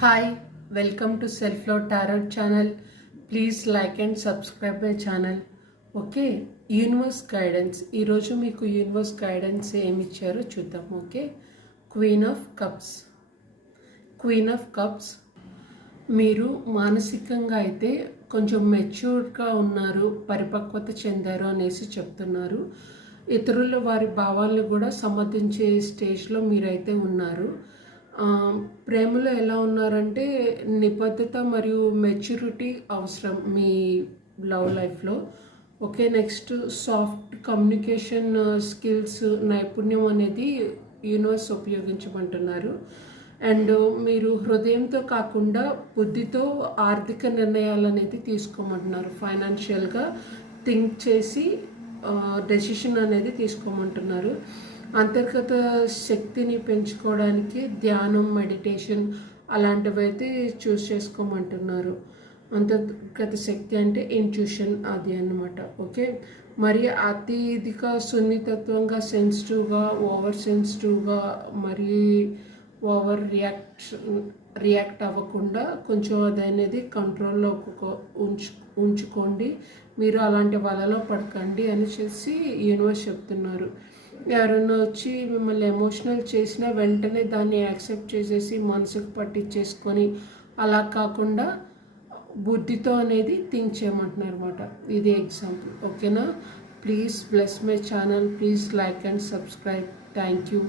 Hi, welcome to Self Love Tarot channel. Please like and subscribe my channel. Okay, universe guidance ఈరోజు మీకు universe guidance ఏమి ఇచ్చారో చూద్దాం. Okay, queen of cups మీరు మానసికంగా అయితే కొంచెం మెచ్యూర్డ్గా ఉన్నారు, పరిపక్వత చెందారు అనేసి చెప్తున్నారు. ఇతరుల వారి భావాలను కూడా సమర్థించే స్టేజ్లో మీరైతే ఉన్నారు. ప్రేమలో ఎలా ఉన్నారంటే నిబద్ధత మరియు మెచ్యూరిటీ అవసరం మీ లవ్ లైఫ్లో. Okay, next soft communication skills నైపుణ్యం అనేది యూనివర్స్ ఉపయోగించమంటున్నారు. అండ్ మీరు హృదయంతో కాకుండా బుద్ధితో ఆర్థిక నిర్ణయాలు అనేది తీసుకోమంటున్నారు. ఫైనాన్షియల్గా థింక్ చేసి డెసిషన్ అనేది తీసుకోమంటున్నారు. అంతర్గత శక్తిని పెంచుకోవడానికి ధ్యానం, మెడిటేషన్ అలాంటివి అయితే చూస్ చేసుకోమంటున్నారు. అంతర్గత శక్తి అంటే ఇంట్యూషన్ అది అన్నమాట. ఓకే, మరి అత్యధిక సున్నితత్వంగా, సెన్సిటివ్గా, ఓవర్ సెన్సిటివ్గా, మరి ఓవర్ రియాక్ట్ అవ్వకుండా కొంచెం అది అనేది కంట్రోల్లో ఉంచుకోండి. మీరు అలాంటి వలలో పడకండి అని చేసి యూనివర్స్ చెప్తున్నారు. ఎవరైనా వచ్చి మిమ్మల్ని ఎమోషనల్ చేసినా వెంటనే దాన్ని యాక్సెప్ట్ చేసేసి మనసుకు పట్టించేసుకొని అలా కాకుండా బుద్ధితో అనేది థింక్ చేయమంటున్నారు అనమాట. ఇది ఎగ్జాంపుల్. ఓకేనా? Please bless my channel, please like and subscribe. Thank you.